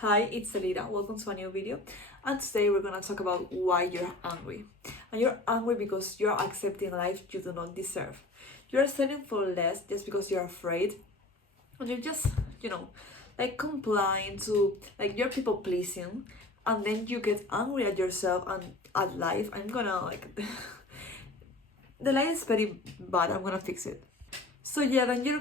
Hi, it's Elida. Welcome to a new video. And today we're gonna talk about why you're angry. And you're angry because you're accepting life you do not deserve. You're settling for less just because you're afraid. And you're just, you know, like complying to you're people pleasing, and then you get angry at yourself and at life. I'm gonna the light is very bad. I'm gonna fix it. So yeah, then you're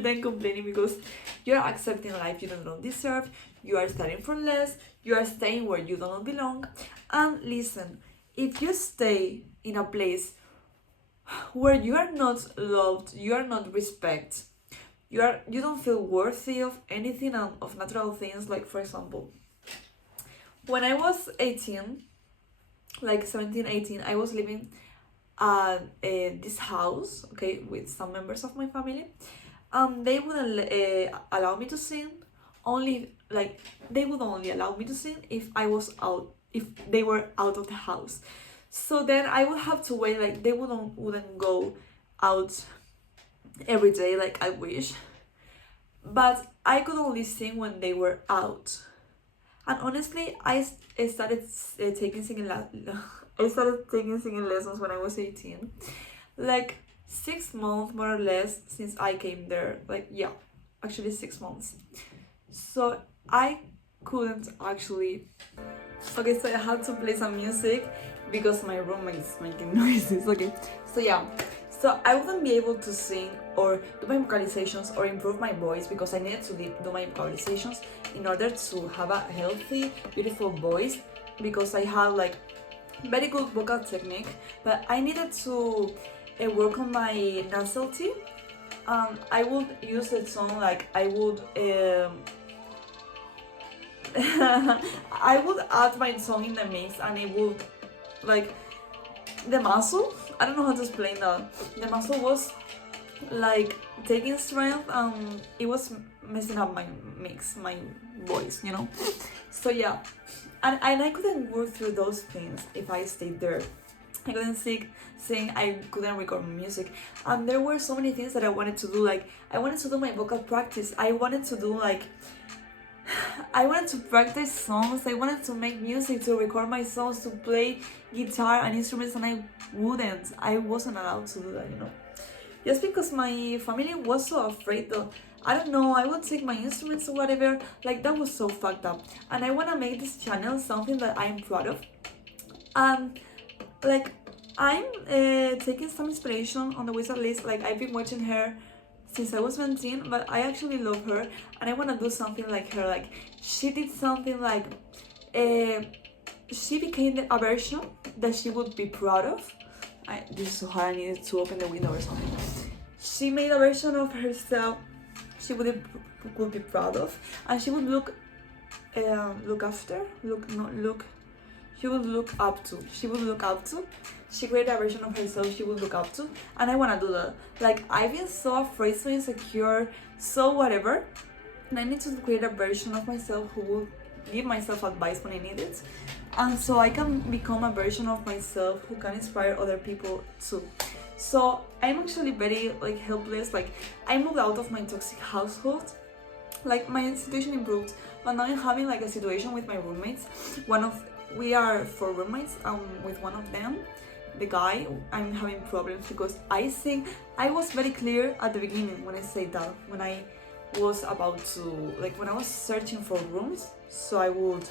then complaining because you're accepting a life you don't deserve. You are starting from less. You are staying where you don't belong. And listen, if you stay in a place where you are not loved, you are not respected, you don't feel worthy of anything and of natural things. Like for example, when I was 18, like 17, 18, I was living at this house, okay, with some members of my family. They wouldn't allow me to sing. Only like they would only allow me to sing if I was out, if they were out of the house. So then I would have to wait. Like they wouldn't go out every day like I wish. But I could only sing when they were out. And honestly, I started taking singing I started taking singing lessons when I was 18. Like 6 months more or less since I came there. Like yeah, actually 6 months. So I couldn't actually. Okay, so I had to play some music because my roommate is making noises. Okay, so yeah. So I wouldn't be able to sing or do my vocalizations or improve my voice because I needed to do my vocalizations in order to have a healthy, beautiful voice, because I had like very good vocal technique, but I needed to work on my nasality. I would use the song like I would I would add my song in the mix, and it would like the muscle. I don't know how to explain that. The muscle was like taking strength, and it was messing up my mix, my voice, you know. So yeah, and I couldn't work through those things if I stayed there. I couldn't sing, I couldn't record music. And there were so many things that I wanted to do. Like I wanted to do my vocal practice. I wanted to do like I wanted to practice songs. I wanted to make music, to record my songs, to play guitar and instruments, and I wouldn't. I wasn't allowed to do that, you know. Just because my family was so afraid though. I don't know, I would take my instruments or whatever. Like that was so fucked up. And I wanna make this channel something that I'm proud of. Like I'm taking some inspiration on the Wizard List. Like I've been watching her since I was 17, but I actually love her and I want to do something like her. Like she did something like she became a version that she would be proud of. This is so hard, I needed to open the window or something. She made a version of herself she would be proud of, and she would she would look up to. She created a version of herself she would look up to, and I wanna do that. Like I've been so afraid, so insecure, so whatever, and I need to create a version of myself who will give myself advice when I need it, and so I can become a version of myself who can inspire other people too. So I'm actually very like helpless. Like I moved out of my toxic household. Like my situation improved, but now I'm having like a situation with my roommates. We are 4 roommates, with one of them, the guy, I'm having problems because I think I was very clear at the beginning when I said that, when I was about to, like when I was searching for rooms, so I would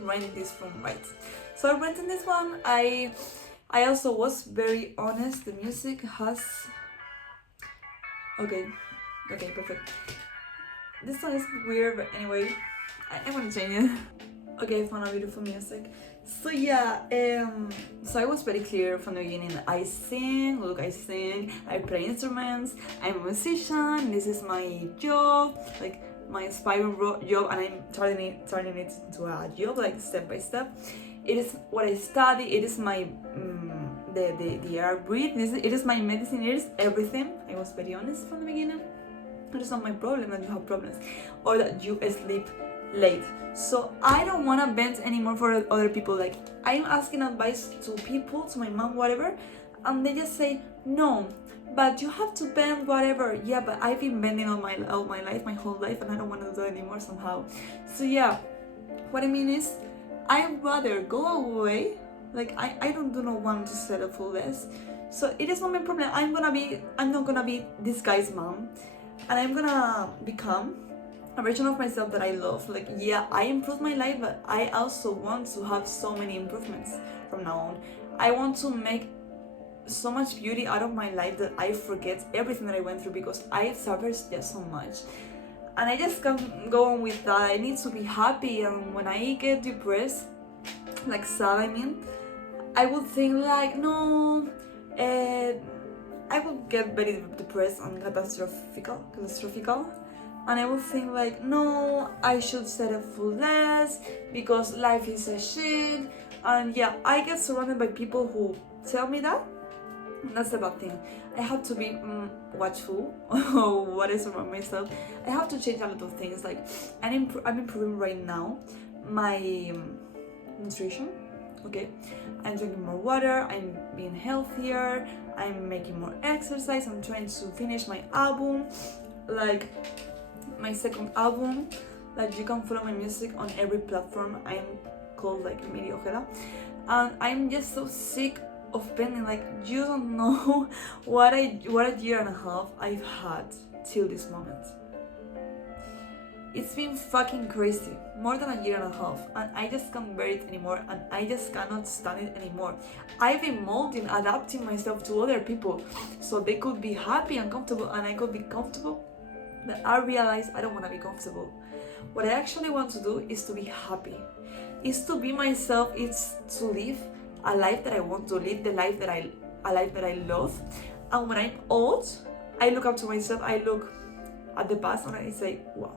rent this room, right? So I rented this one. I also was very honest. The music has okay, perfect. This song is weird, but anyway, I want to change it. Okay, I found a beautiful music. So yeah, so I was very clear from the beginning. I sing, I play instruments, I'm a musician, this is my job, like my inspiring job, and I'm turning it into a job, like step by step. It is what I study, it is my the air I breathe, it is my medicine, it is everything. I was very honest from the beginning. It is not my problem that you have problems or that you sleep late. So I don't want to vent anymore for other people. Like I'm asking advice to people, to my mom, whatever, and they just say no, but you have to bend whatever. Yeah, but I've been bending all my life, my whole life, and I don't want to do it anymore somehow. So yeah, what I mean is, I'd rather go away. Like I do not want to settle for less. So it is not my problem. I'm not gonna be this guy's mom, and I'm gonna become a version of myself that I love. Like, yeah, I improved my life, but I also want to have so many improvements from now on. I want to make so much beauty out of my life that I forget everything that I went through, because I suffered just so much. And I just can't go on with that. I need to be happy, and when I get depressed, like sad, I would think like, no, I would get very depressed and catastrophical, and I would think like, no, I should settle for less because life is a shit. And yeah, I get surrounded by people who tell me that. That's the bad thing. I have to be watchful of what I surround myself. I have to change a lot of things. Like I'm improving right now my nutrition. Okay, I'm drinking more water. I'm being healthier. I'm making more exercise. I'm trying to finish my album, like my second album. Like you can follow my music on every platform. I'm called like Miri Ojeda, and I'm just so sick of bending. Like you don't know what a year and a half I've had till this moment. It's been fucking crazy, more than a year and a half, and I just can't bear it anymore, and I just cannot stand it anymore. I've been molding, adapting myself to other people so they could be happy and comfortable, and I could be comfortable, but I realized I don't want to be comfortable. What I actually want to do is to be happy, is to be myself, it's to live a life that I want to live, a life that I love. And when I'm old, I look up to myself, I look at the past, and I say, wow,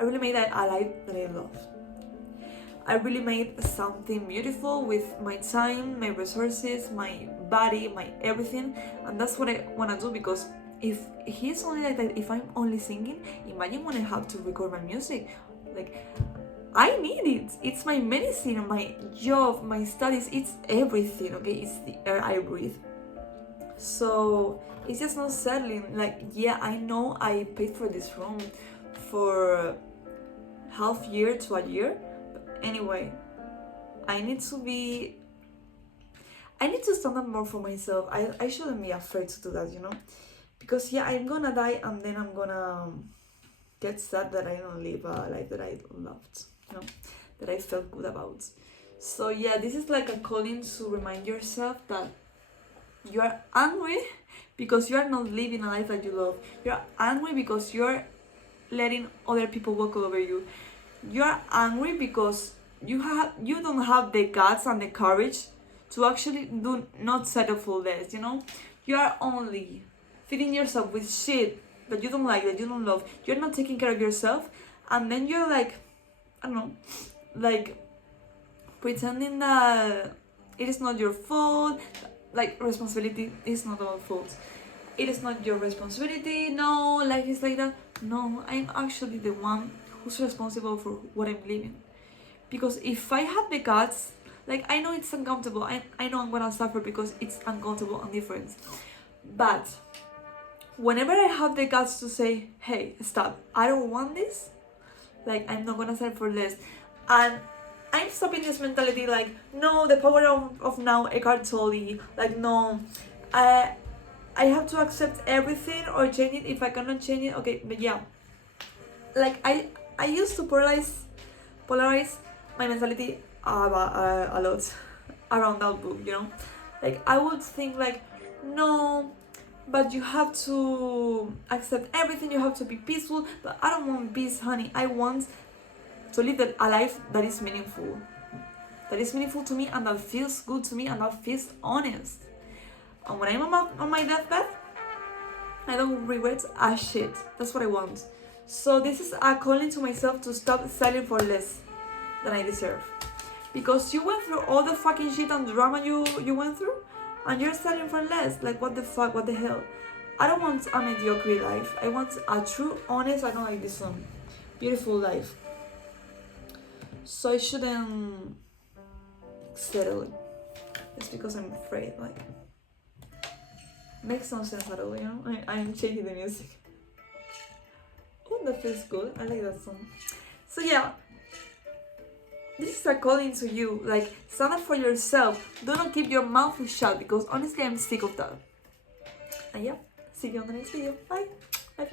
I really made a life that I love. I really made something beautiful with my time, my resources, my body, my everything, and that's what I want to do. Because if he's only like that, if I'm only singing, imagine when I have to record my music. Like, I need it. It's my medicine, my job, my studies, it's everything, okay? It's the air I breathe. So it's just not settling. Like, yeah, I know I paid for this room for half year to a year, but anyway, I need to stand up more for myself. I shouldn't be afraid to do that, you know? Because yeah, I'm gonna die, and then I'm gonna get sad that I don't live a life that I loved, you know, that I felt good about. So yeah, this is like a calling to remind yourself that you are angry because you are not living a life that you love. You are angry because you are letting other people walk over you. You are angry because you don't have the guts and the courage to actually do not settle for less, you know? You are only feeding yourself with shit that you don't like, that you don't love. You're not taking care of yourself, and then you're like, I don't know, like pretending that it is not your fault. Like, responsibility is not our fault. It is not your responsibility. No, life is like that. No, I'm actually the one who's responsible for what I'm living. Because if I had the guts, like, I know it's uncomfortable. I know I'm gonna suffer because it's uncomfortable and different. But whenever I have the guts to say, hey, stop, I don't want this, like, I'm not gonna settle for less. And I'm stopping this mentality like, no, the power of now, Eckhart Tolle, like, no, I have to accept everything or change it. If I cannot change it, okay, but yeah, like, I used to polarize my mentality a lot around that book, you know? Like, I would think like, no, but you have to accept everything, you have to be peaceful. But I don't want peace, honey. I want to live a life that is meaningful. That is meaningful to me, and that feels good to me, and that feels honest. And when I'm on my deathbed, I don't regret a shit. That's what I want. So this is a calling to myself to stop settling for less than I deserve. Because you went through all the fucking shit and drama you went through, and you're settling for less. Like, what the fuck, what the hell? I don't want a mediocre life. I want a true, honest, I don't like this one, beautiful life. So I shouldn't settle. It's because I'm afraid, like, makes no sense at all, you know? I'm changing the music. Oh, that feels good. I like that song. So yeah, this is a calling to you. Like, stand up for yourself. Do not keep your mouth shut, because honestly, I'm sick of that. And yeah, see you on the next video. Bye. Bye.